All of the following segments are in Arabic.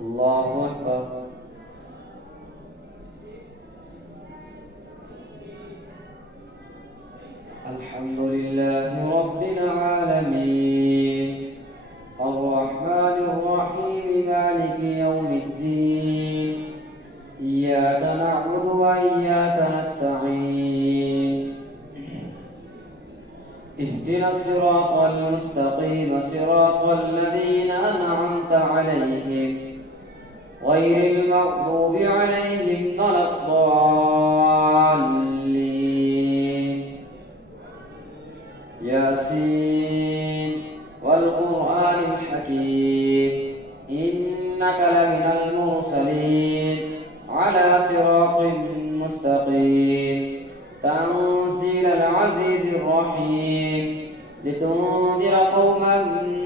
الله أكبر. الحمد لله رب العالمين الرحمن الرحيم مالك يوم الدين إياك نعبد وإياك نستعين اهدنا الصراط المستقيم صراط الذين أنعمت عليهم غير المغضوب عليهم ولا الضالين. ياسين والقرآن الحكيم إنك لمن المرسلين على صراط مستقيم تنزيل العزيز الرحيم لتنذر قوما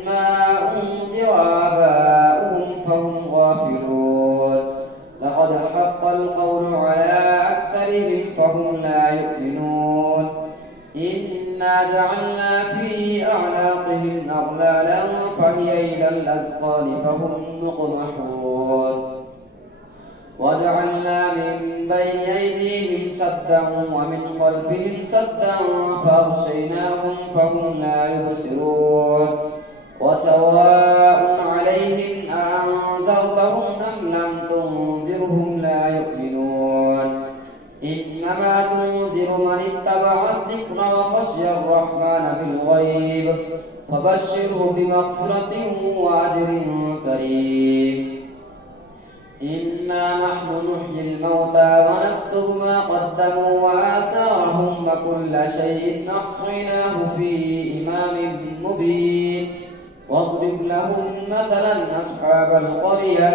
ما أنذر آباؤهم فهم غافلون لقد حق القول على أكثرهم فهم لا يؤمنون إنا جعلنا في أعناقهم أغلالا فهي إلى الأذقان فهم مقمحون وجعلنا من بين أيديهم سدا ومن خلفهم سدا فأغشيناهم فهم لا يبصرون وسواء عليهم أنذرتهم أم لم تنذرهم لا يؤمنون إنما تنذر من اتبع الذكر وخشي الرحمن بالغيب فبشره بمغفرة وأجر كريم. إنا نحن نحيي الموتى ونكتب ما قدموا وآثارهم وكل شيء أحصيناه في إمام مبين. واضرب لهم مثلا أصحاب القرية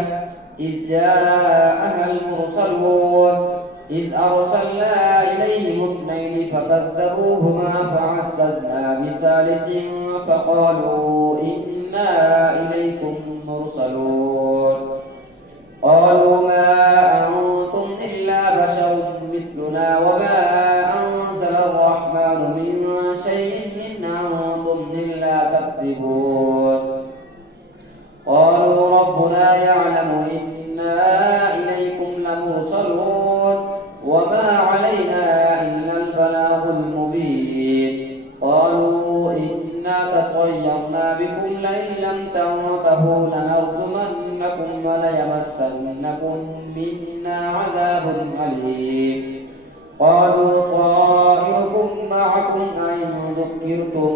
إذ جاءها المرسلون إذ أرسلنا إليهم اثنين فكذبوهما فعززنا بثالث فقالوا إنا إليكم مرسلون قالوا ما أنتم إلا بشر مثلنا وما أنزل الرحمن من شيء إن أنتم إلا تكذبون قالوا ربنا يعلم إنا إليكم لمرسلون وما علينا إلا البلاغ المبين. قالوا إنا تطيرنا بكم لئن لم تنتهوا لنرجمنكم وليمسنكم منا عذاب أليم. قالوا طائركم معكم أئن ذكرتم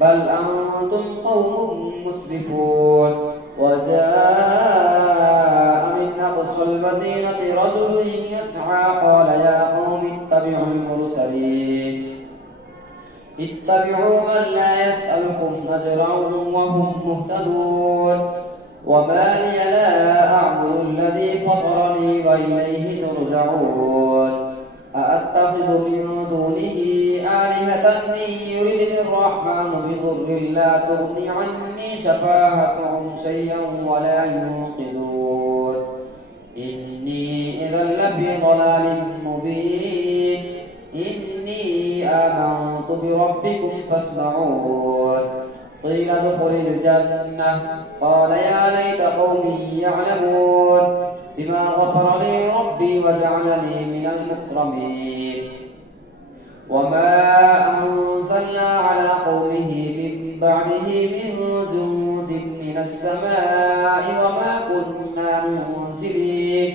بل أنتم قوم مسرفون. وجاء من أقصى المدينة رجل يسعى قال يا قوم اتبعوا المرسلين اتبعوا من لا يسألكم أجرا وهم مهتدون. وما لي لا أعبد الذي فطرني وإليه ترجعون. أأتخذ من دونه آلهة إن يردني الرحمن بضر لا تغني عني شفاعتهم شيئا ولا ينقذون. إني إذا لفي ضلال مبين. إني آمنت بربكم فاسمعون. قيل ادخل الجنة قال يا ليت قومي يعلمون بما غفر لي ربي وجعلني من المكرمين. وما أنزلنا على قومه من بعده من جند من السماء وما كنا منزلين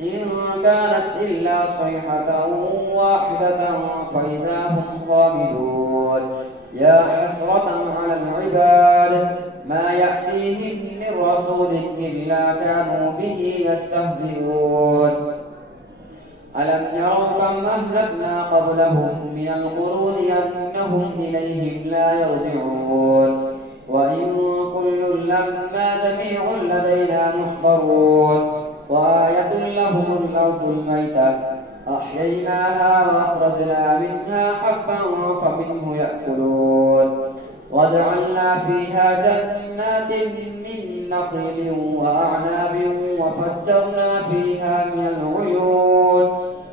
إن كانت إلا صيحة واحدة فإذا هم خامدون. يا حسرة على العباد ما يأتيهم من رسول إلا كانوا به يستهزئون. ألم يروا كم أهلكنا قبلهم من القرون أنهم إليهم لا يرجعون. وإن كل لما جميع لدينا محضرون. وآية لهم الأرض الميتة أحييناها وأخرجنا منها حبا فمنه يأكلون. وجعلنا فيها جنات من نخيل وأعناب وفجرنا فيها من العيون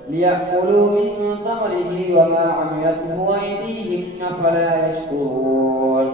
ليأكلوا من ثمره وما عملته أيديهم أفلا يشكرون.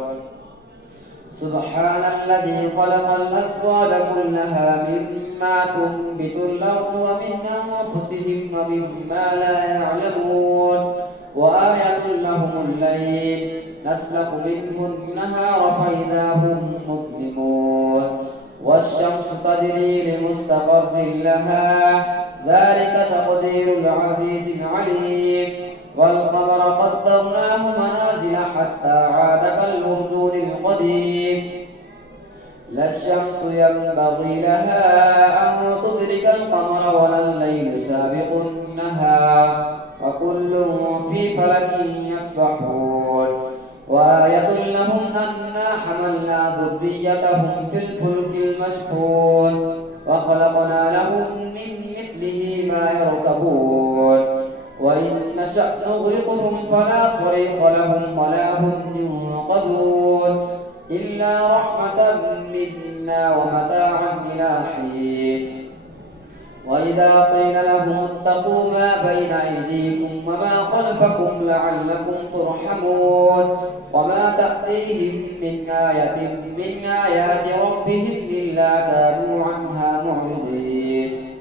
سبحان الذي خلق الأزواج كلها مما تنبت الأرض ومن أنفسهم ومما لا يعلمون وآية لهم الليل نسلخ منه النهار فإذا هم مظلمون والشمس تجري لمستقر لها ذلك تقدير العزيز العليم والقمر قدرناه منازل حتى عاد كالأرجون القديم لا الشمس ينبغي لها أن تدرك القمر ولا الليل سابق النهار وكل في فلك يسبحون وآية لهم أنا حملنا ذريتهم في الفلك المشحون وخلقنا لهم من مثله ما يركبون وإن نشأ نغرقهم فلا صريخ لهم ولا هم ينقذون إلا رحمة منا ومتاعا إلى حين وإذا قيل لهم اتقوا ما بين أيديكم وما خلفكم لعلكم ترحمون وما تأتيهم من آية من آيات ربهم إلا كانوا عنها معرضين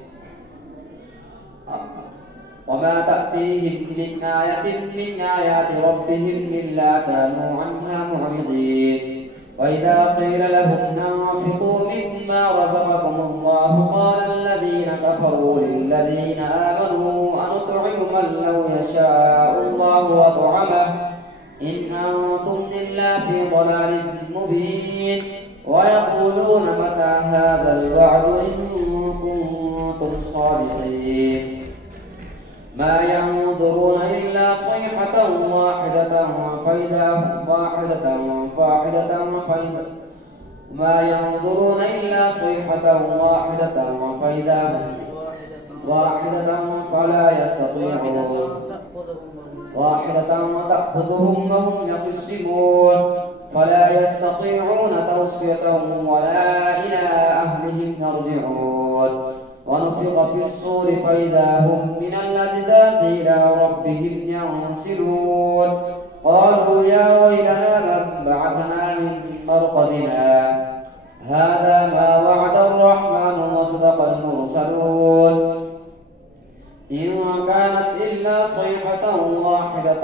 وما تأتيهم من آية من آيات ربهم إلا كانوا عنها معرضين وإذا قيل لهم أنفقوا مما رزقكم الله قال الذين كفروا للذين آمنوا أنطعم من لو يشاء الله أطعمه إن أنتم إلا في ضلال مبين ويقولون متى هذا الوعد إن كنتم صادقين ما ينظرون إلا صيحة واحدة فإذا هم ما ينظرون إلا صيحة واحدة فلا يستطيعون تأخذهم وهم يخصمون فلا يستطيعون توصية ولا إلى أهلهم يرجعون ونفخ في الصور فإذا هم من الأجداث إلى ربهم ينسلون قالوا يا ويلنا من بعثنا من مرقدنا هذا ما وعد الرحمن وصدق المرسلون إن كانت إلا صيحة واحدة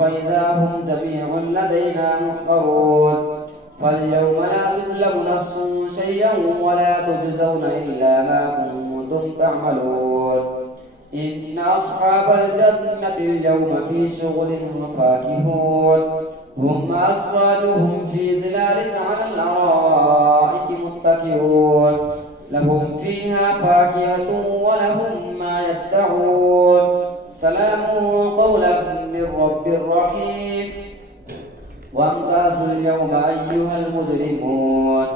فإذا هم جميع لدينا محضرون فاليوم لا تظلم نفس شيئا ولا تجزون إلا ما كنتم تعملون إن أصحاب الجنة اليوم في شغل فاكهون هم أزواجهم في ظلال على الأرائك متكئون لهم فيها فاكهة ولهم ما يدعون سلام قولا من رب رحيم وامتازوا اليوم أيها المجرمون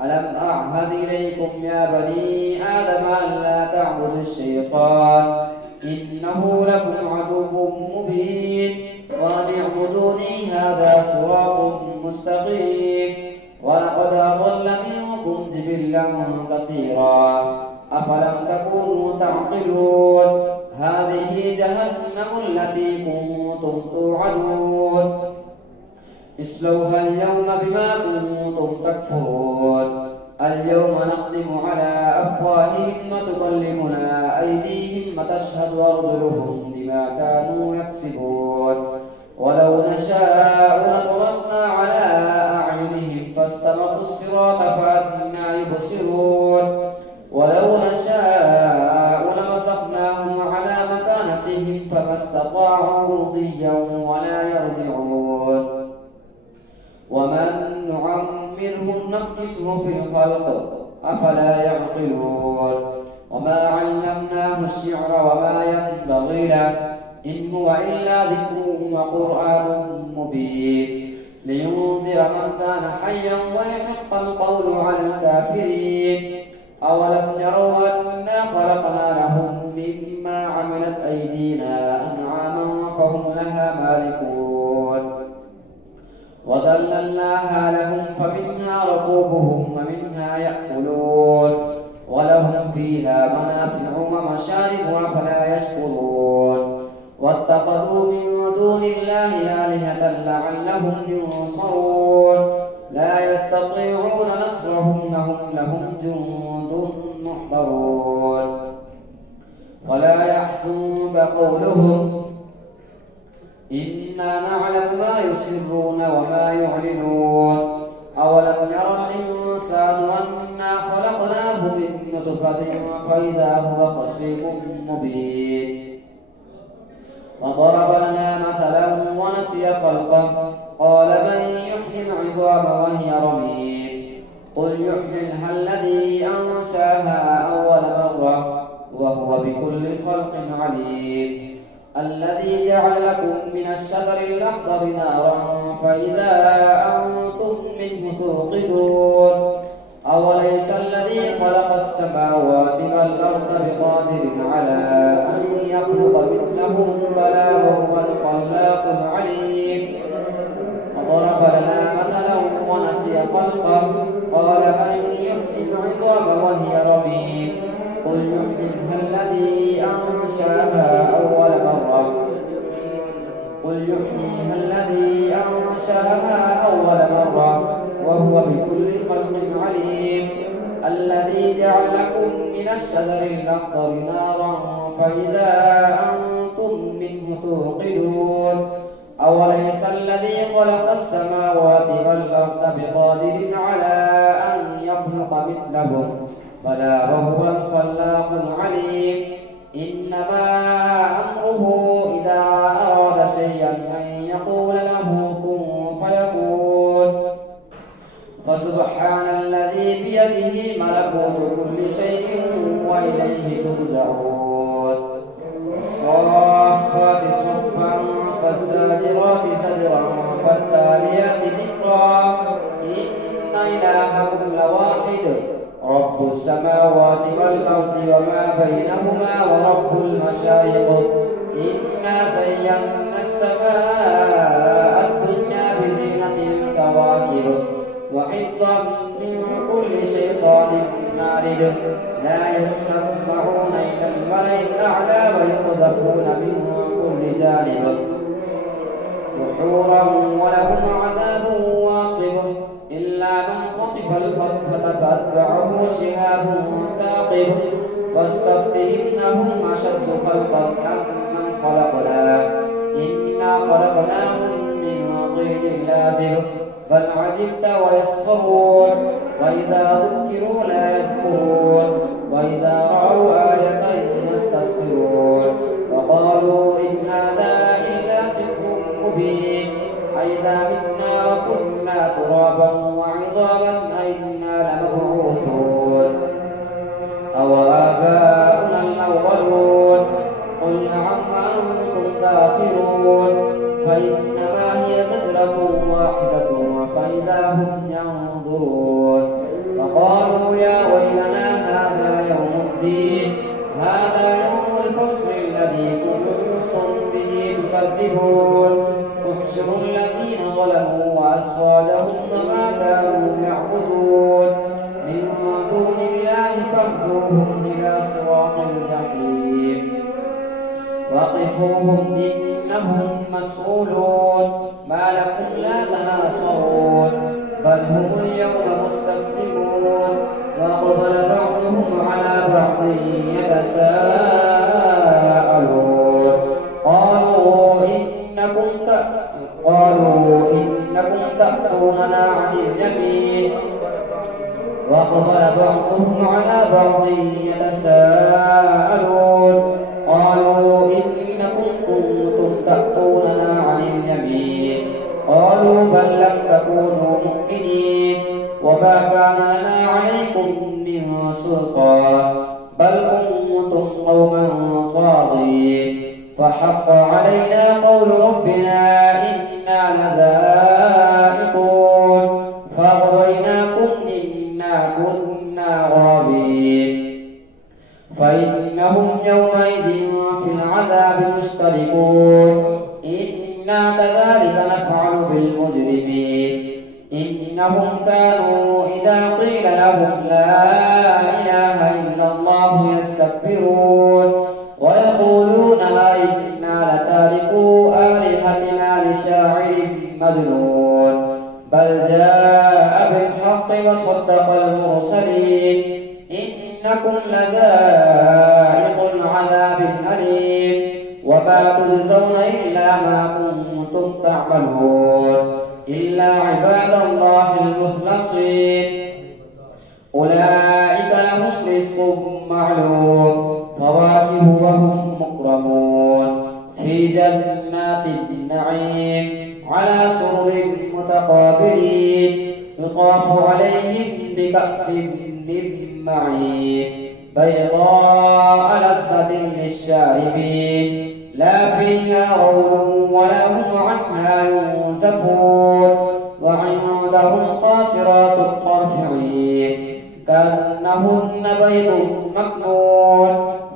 ألم أعهد إليكم يا بني آدم ألا تعبدوا الشيطان إنه لكم عدو مبين وأن اعبدوني هذا صراط مستقيم ولقد أضل منكم جبلا كثيرا أفلم تكونوا تعقلون هذه جهنم التي كنتم توعدون اصلوها اليوم بما كنتم تكفرون اليوم نختم على أفواههم وتكلمنا أيديهم وتشهد أرجلهم بما كانوا يكسبون ولو نشاء لطمسنا على أعينهم فاستبقوا الصراط فأنى يبصرون ولو نشاء لمسخناهم على مكانتهم فما استطاعوا رضيا ولا يرجعون ومن نعمره نقصه في الخلق أفلا يعقلون وما علمناه الشعر وما ينبغي له إن هو إلا ذكر وقرآن مبين لينذر من كان حيا ويحق القول على الكافرين أولم يروا أنا خلقنا لهم مما عملت أيدينا أنعاما فهم لها مالكون وذللناها لهم فمنها ركوبهم ومنها يأكلون ولهم فيها منافع ومشارب أفلا يشكرون واتخذوا من دون الله آلهة لعلهم ينصرون لا يستطيعون نصر قولهم إنا نعلم ما يسرون وما يعلنون أولم يرى الإنسان أنا خلقناه من نطفة فإذا هو خصيم مبين وضرب لنا مثلا ونسي خلقه قال من يحيي العظام وهي رميم قل يحييها الذي أنشاها أول مرة وهو بكل خلق عليم الذي جعل لكم من الشجر الأخضر نارا فإذا أنتم منه توقدون أوليس الذي خلق السماوات والأرض بقادر على أن يخلق مثلهم بلى وهو الخلاق العليم وضرب لنا مثلا ونسي خلقه قال من يحيي العظام وهي رميم قل يحييها الذي أنشاها أول مرة وهو بكل خلق عليم الذي جعل لكم من الشجر الأخضر نارا فإذا أنتم منه توقدون أوليس الذي خلق السماوات والأرض بقادر على أن يخلق مثلهم بلى وهو الخلاق العليم إنما أمره إذا أراد شيئا أن يقول له كن فيكون فسبحان الذي بيده ملكوت كل شيء وإليه ترجعون الصافات صفا فالزاجرات زجرا فالتاليات ذكرا إن إلهكم لواحد رب السماوات والأرض وما بينهما ورب المشارق إنا زينا السماء الدنيا بزينة الكواكب وحفظا من كل شيطان مارد لا يسمعون إلى الملأ الأعلى ويقذفون من كل جانب دحورا ولهم عذاب واصب إلا من خطف الخطفة فأتبعه شهاب ثاقب واستفتهمهم أشد خلقا أمن خلقنا إنا خلقناهم من طين لازب بل عجبت ويسخرون وإذا ذكروا لا يذكرون وإذا رأوا آية يستسخرون وقالوا إن هذا إلا سحر مبين أئذا متنا وكنا ترابا وعظاما أئنا لمبعوثون أو آباؤنا الأولون قل نعم وأنتم داخلون فإنما هي زجرة واحدة فإذا هم ينظرون فقالوا يا ويلنا هذا يوم الدين هذا يوم الفصل الذي كنتم به تكذبون احشروا الذين ظلموا وأزواجهم وما كانوا يعبدون من دون الله فاهدوهم إلى صراط الجحيم وقفوهم إنهم مسؤولون ما لكم لا تناصرون بل هم اليوم مستسلمون وأقبل بعضهم على بعض يتساءلون قالوا إنكم تأتوننا عن اليمين وأقبل بعضهم على بعض يتساءلون قالوا إنكم كنتم تأتوننا عن اليمين قالوا بل لم تكونوا مؤمنين وما كان لنا عليكم من سلطان بل كنتم قوما طاغين فحق علينا قول ربنا إنا لذائقون فأغويناكم إنا كنا غابين فإنهم يومئذ في العذاب مشتركون إنا كذلك نفعل بالمجرمين إنهم كانوا إذا قيل لهم لا إله إلا الله يستكبرون ويقولون أئنا لتاركو آلهتنا لشاعر مجنون بل جاء بالحق وصدق المرسلين إنكم لذائق العذاب الأليم وما تجزون إلا ما كنتم تعملون إلا عباد الله المخلصين أولئك لهم رزق معلوم فواكه وهم مكرمون في جنات النعيم على سرر متقابلين يطاف عليهم بكأس من معين بيضاء لذة للشاربين لا فيها غول ولا هم عنها ينزفون وعندهم قاصرات الطرف عين كأنهن بيض مكنون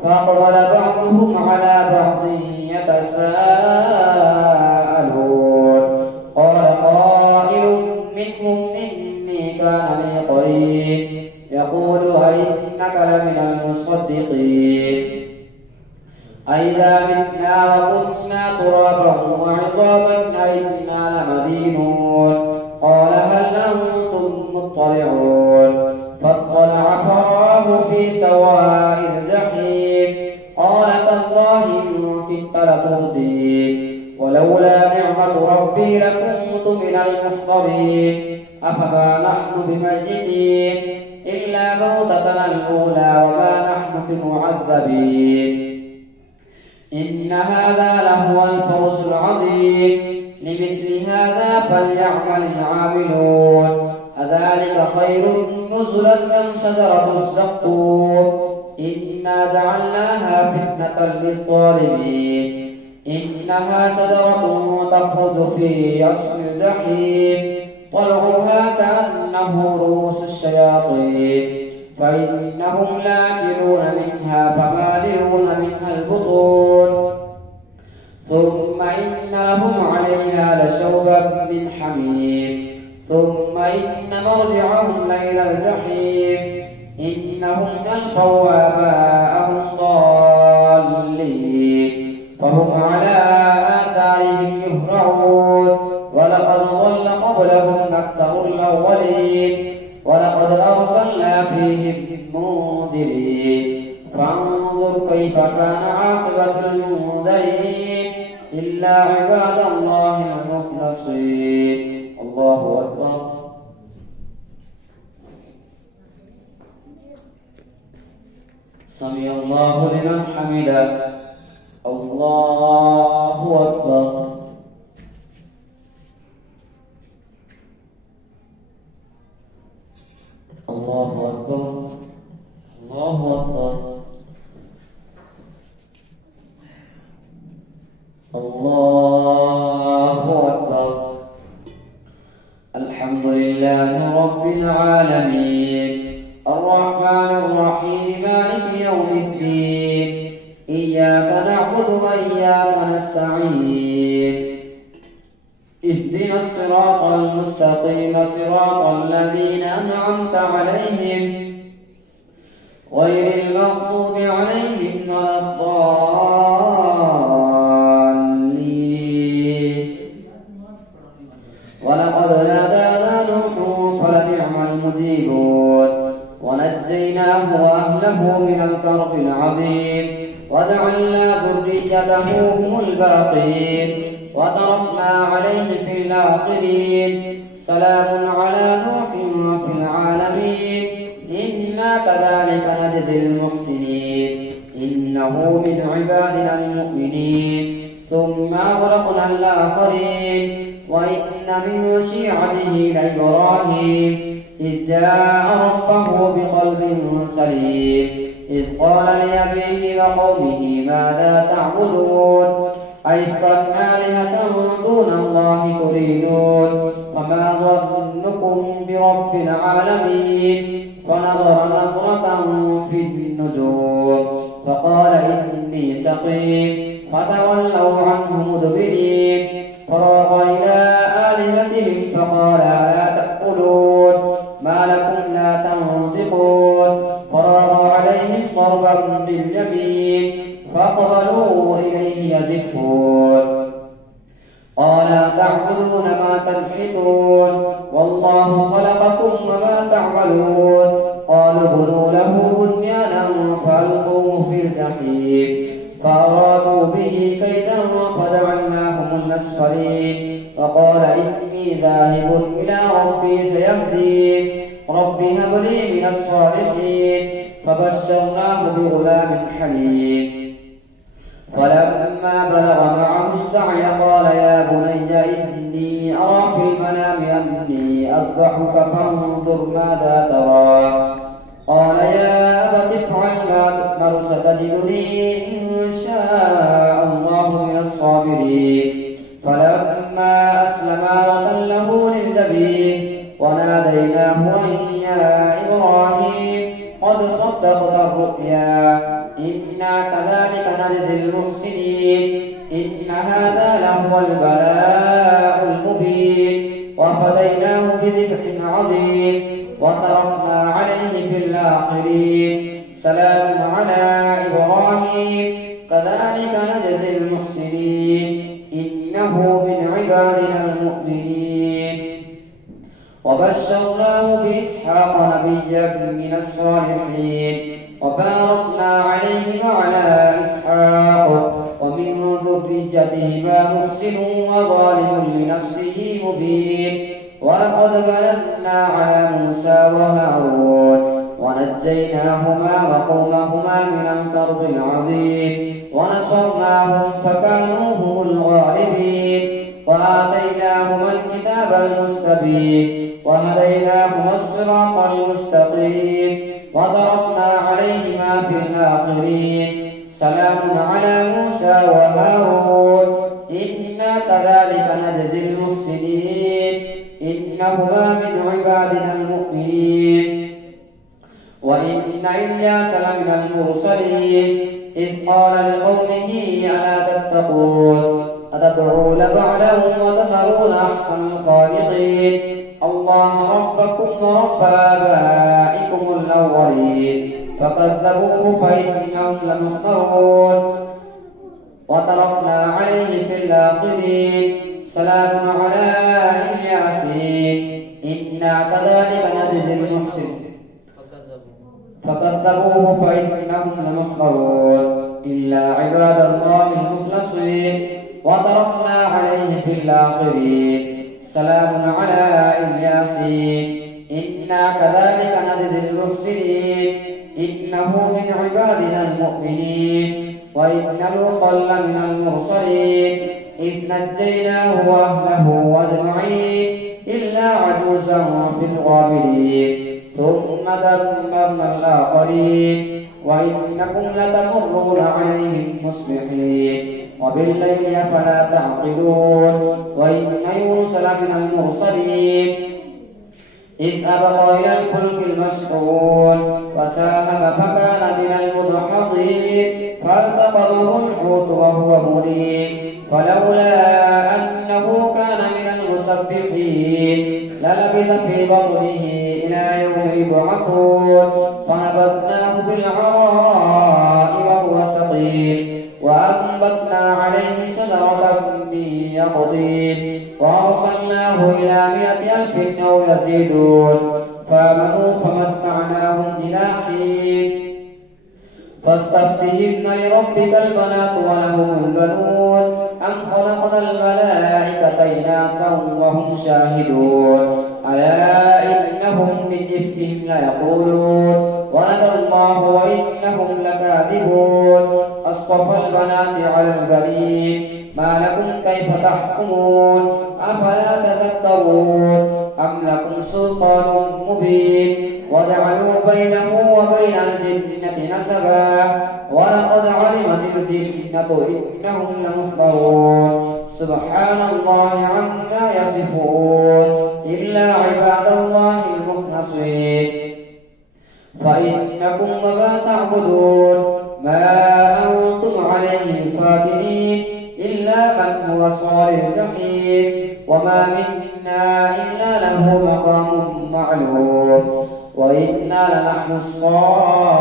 فأقبل بعضهم على بعض يتساءلون قال قائل منهم إني كان لي قرين يقول أئنك لمن المصدقين أئذا متنا وكنا ترابا وعظاما أئنا لمدينون قال هل أنتم مطلعون فاطلع فرآه في سواء الجحيم قال تالله إن كدت لتردين ولولا نعمة ربي لكنت من المحضرين أفما نحن بميتين إلا موتتنا الأولى وما نحن بمعذبين إن هذا لهو الفوز العظيم لمثل هذا فليعمل العاملون أذلك خير نزلا من شجرة الزقوم إنا جعلناها فتنة للظالمين إنها شجرة تخرج في أصل الجحيم طلعها كأنه رؤوس الشياطين فإنهم لآكلون منها فمالئون منها البطون ثم إن لهم عليها لشوبا من حميم ثم إن مرجعهم لإلى الجحيم إنهم ألفوا آباءهم ضالين فهم على آثارهم يهرعون ولقد ضل قبلهم أكثر الأولين ولقد أرسلنا فيهم منذرين فانظر كيف كان عاقبة المنذرين إلا عباد الله المخلصين الله أكبر سمع الله لمن حمده الله أكبر الله أكبر الله أكبر الله أكبر الحمد لله رب العالمين الرحمن الرحيم مالك يوم الدين إياك نعبد وإياك نستعين اهدنا الصراط المستقيم صراط الذين أنعمت عليهم غير المغضوب عليهم ولا الضالين ولقد نادانا نوح فلنعم المجيبون ونجيناه وأهله من الكرب العظيم وجعلنا ذريته هم الباقين وتركنا عليه في الآخرين سلام على نوح في العالمين إنا كذلك نجزي المحسنين إنه من عبادنا المؤمنين ثم أغرقنا الآخرين وإن من شيعته لإبراهيم إذ جاء ربه بقلب سليم إذ قال لأبيه وقومه ماذا تعبدون أئفكا آلهة دون الله تريدون وما ظنكم برب العالمين ونظر نظرة في النجوم فقال إني سقيم فتولوا عنه مدبرين فراغ إلى آلهتهم فقال ألا تأكلون ما لكم لا تنطقون فراغ عليهم ضربا باليمين فأقبلوا إليه يزفون قال تعبدون ما تنحتون والله خلقكم وما تعملون قالوا ابنوا له بنيانا فألقوه في الجحيم فأرادوا به كيدا ذاهب إلى ربي سيهدين رب هب لي من الصالحين فبشرناه بغلام حليم فلما بلغ معه السعي قال يا بني إني أرى في المنام أني أذبحك فانظر ماذا ترى قال يا أبت افعل ما تؤمر ستجدني إن شاء الله من الصابرين فلما أسلما وتله للجبين وناديناه أن يا إبراهيم قد صدقت الرؤيا إنا كذلك نجزي المحسنين إن هذا لهو البلاء المبين وفديناه بذبح عظيم وتركنا عليه في الآخرين سلام على إبراهيم كذلك نجزي المحسنين إنه من عبادنا المؤمنين وبشرناه بإسحاق نبيا من الصالحين وباركنا عليه وعلى إسحاق ومن ذريتهما محسن وظالم لنفسه مبين ولقد مننا على موسى وهارون ونجيناهما وقومهما من الكرب العظيم ونصرناهم فكانوا هم الغالبين وآتيناهما الكتاب المستبين وهديناهما الصراط المستقيم وتركنا عليهما في الآخرين سلام على موسى وهارون إنا كذلك نجزي المحسنين إنهما من عبادنا المؤمنين وإن إلياس لمن المرسلين إذ قال لقومه ألا تتقون أتدعون بعلهم وتذرون أحسن الخالقين الله ربكم ورب آبائكم الأولين فكذبوه فإنهم لمحضرون وتركنا عليه في الآخرين سلام على ياسين إنا كذلك نجزي المحسنين فكذبوه فإنهم لمحضرون إلا عباد الله المخلصين وتركنا عليه في الآخرين سلام على ياسين إنا كذلك نجزي المحسنين إنه من عبادنا المؤمنين وإن لوطا لمن المرسلين إذ نجيناه وأهله أجمعين إلا عجوزا في الغابرين ثم دمرنا الآخرين وإنكم لتمرون عليهم مصبحين وبالليل فلا تعقلون وإن يونس لمن المرسلين إذ أبقى إلى الفلك المشحون فساهم فكان من المدحضين فالتقطه الحوت وهو مليم فلولا أنه كان من المسبحين للبث في بطنه إلى يوم يبعثون فنبذناه بالعراء وهو سقيم وأنبتنا عليه شجرة من يقطين وأرسلناه إلى 100,000 أو يزيدون فآمنوا فمتعناهم إلى حين فاستفتهم لربك البنات ولهم البنون أم خلقنا الملائكة إناثا وهم شاهدون ألا إنهم من إفكهم ليقولون ولد الله وإنهم لكاذبون أصطفى البنات على البنين ما لكم كيف تحكمون أفلا تذكرون أم لكم سلطان مبين وجعلوا بينه وبين الجنة نسبا ولقد علمت الجنة إنهم لمحضرون سبحان الله عما يصفون إلا عباد الله المخلصين فإنكم وما تعبدون ما أنتم عليه بفاتنين إلا من هو صال الجحيم وما منا إلا له مقام معلوم وإنا لنحن الصافون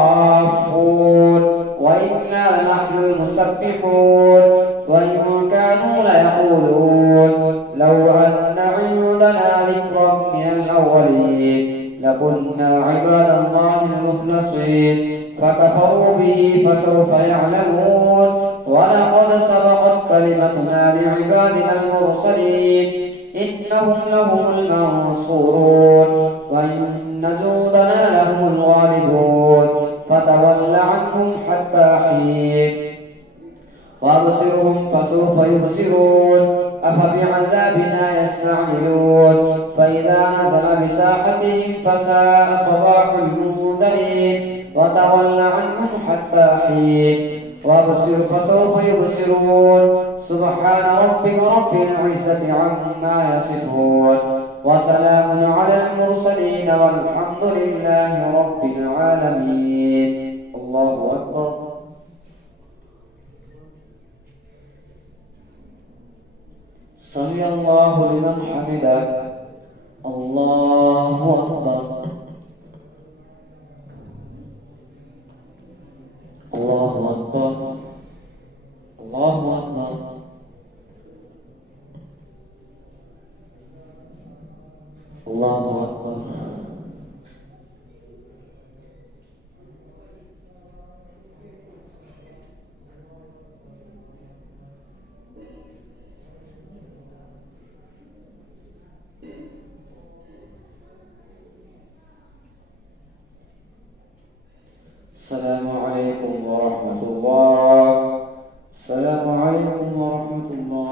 وإنا لنحن المسبحون وإن كانوا ليقولون لو أن عندنا ذكرا من الأولين لكنا عباد الله المخلصين فكفروا به فسوف يعلمون ولقد سبقت كلمتنا لعبادنا المرسلين إنهم لهم المنصورون وإن جندنا لهم الغالبون فتول عنهم حتى حين وأبصرهم فسوف يبصرون أفبعذابنا يستعجلون فإذا نزل بساحتهم فساء صباح المنذرين وتول عنهم حتى حين وأبصر فسوف يبصرون سبحان ربك رب العزة عما يصفون وسلام على المرسلين والحمد لله رب العالمين. الله أكبر. سمع الله لمن حمده. الله أكبر. الله أكبر. الله أكبر. الله أكبر. السلام عليكم ورحمة الله. السلام عليكم ورحمة الله.